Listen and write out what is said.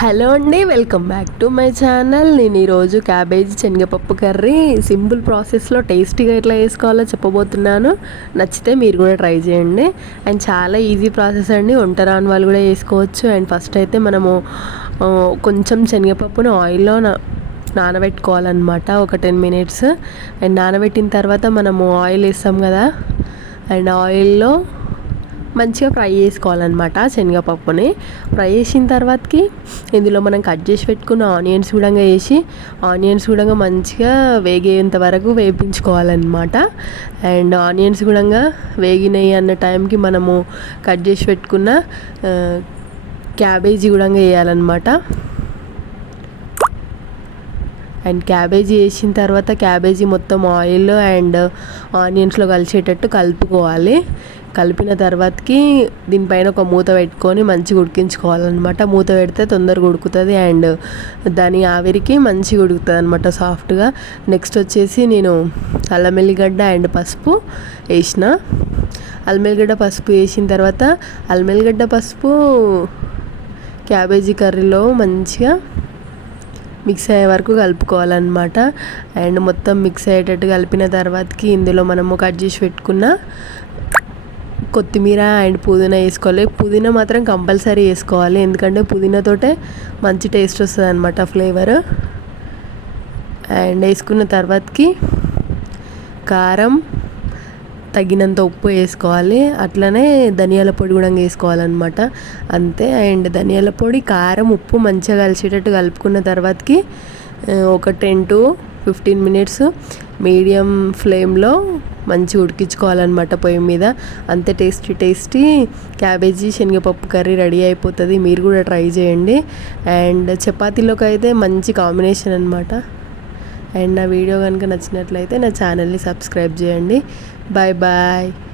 Hello అండి welcome back to my channel. నేను ఈరోజు క్యాబేజీ శనగపప్పు కర్రీ. సింపుల్ ప్రాసెస్లో టేస్టీగా ఎట్లా వేసుకోవాలో చెప్పబోతున్నాను. నచ్చితే మీరు కూడా ట్రై చేయండి. అండ్ చాలా ఈజీ ప్రాసెస్ అండి. వంట రాని వాళ్ళు కూడా వేసుకోవచ్చు అండ్ ఫస్ట్ అయితే మనము కొంచెం శనగపప్పును ఆయిల్లో నా- నానబెట్టుకోవాలన్నమాట. ఒక టెన్ మినిట్స్. అండ్ నానబెట్టిన తర్వాత మనము ఆయిల్ వేస్తాం కదా. అండ్ ఆయిల్లో మంచిగా ఫ్రై చేసుకోవాలన్నమాట శనగపప్పుని. ఫ్రై చేసిన తర్వాతకి ఇందులో మనం కట్ చేసి పెట్టుకున్న ఆనియన్స్ కూడా వేసి ఆనియన్స్ కూడా మంచిగా వేగేంత వరకు వేపించుకోవాలన్నమాట. అండ్ ఆనియన్స్ కూడా వేగినాయి అన్న టైంకి మనము కట్ చేసి పెట్టుకున్న క్యాబేజీ కూడా వేయాలన్నమాట. అండ్ క్యాబేజీ వేసిన తర్వాత క్యాబేజీ మొత్తం ఆయిల్ అండ్ ఆనియన్స్లో కలిసేటట్టు కలుపుకోవాలి. కలిపిన తర్వాతకి దీనిపైన ఒక మూత పెట్టుకొని మంచిగా ఉడికించుకోవాలన్నమాట. మూత పెడితే తొందరగా ఉడుకుతుంది అండ్ దాని ఆవిరికి మంచిగా ఉడుకుతుంది అనమాట సాఫ్ట్గా. నెక్స్ట్ వచ్చేసి నేను అల్లం వెల్లిగడ్డ అండ్ పసుపు వేసిన. అల్లం వెల్లిగడ్డ పసుపు వేసిన తర్వాత అల్లం వెల్లిగడ్డ పసుపు క్యాబేజీ కర్రీలో మంచిగా మిక్స్ అయ్యే వరకు కలుపుకోవాలన్నమాట. అండ్ మొత్తం మిక్స్ అయ్యేటట్టు కలిపిన తర్వాతకి ఇందులో మనము కట్ చేసి పెట్టుకున్న కొత్తిమీర అండ్ పుదీనా వేసుకోవాలి. పుదీనా మాత్రం కంపల్సరీ వేసుకోవాలి. ఎందుకంటే పుదీనాతోటే మంచి టేస్ట్ వస్తుంది అనమాట ఫ్లేవర్. అండ్ వేసుకున్న తర్వాతకి కారం తగినంత ఉప్పు వేసుకోవాలి. అట్లనే ధనియాల పొడి కూడా వేసుకోవాలన్నమాట. అంతే. అండ్ ధనియాల పొడి కారం ఉప్పు మంచిగా కలిసేటట్టు కలుపుకున్న తర్వాతకి ఒక ten to fifteen minutes medium ఫ్లేమ్లో మంచిగా ఉడికించుకోవాలన్నమాట పొయ్యి మీద. అంతే టేస్టీ టేస్టీ క్యాబేజీ శనగపప్పు కర్రీ రెడీ అయిపోతుంది. మీరు కూడా ట్రై చేయండి. అండ్ చపాతీలోకి అయితే మంచి కాంబినేషన్ అనమాట అండ్ నా వీడియో కనుక నచ్చినట్లయితే నా ఛానల్ని సబ్స్క్రైబ్ చేయండి. Bye bye.